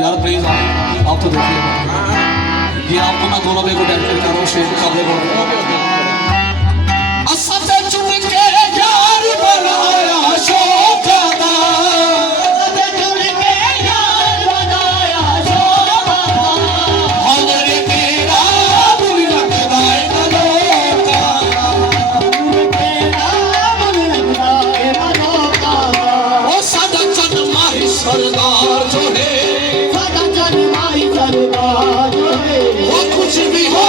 यार प्लीज आप तो देखिए ये आपको मैं दोनों में को डेडिकेट कर रहा हूँ शेर कबले को असद चुन के यार बनाया शोकादा असद चुन के यार बनाया शोकादा हमरे तेरा बुरी लगदा है लोका तेरा बुरी लगदा है लोका ओ सदा चन माही सरदार जो है सदा चन माही सरदार जो है वो कुछ भी हो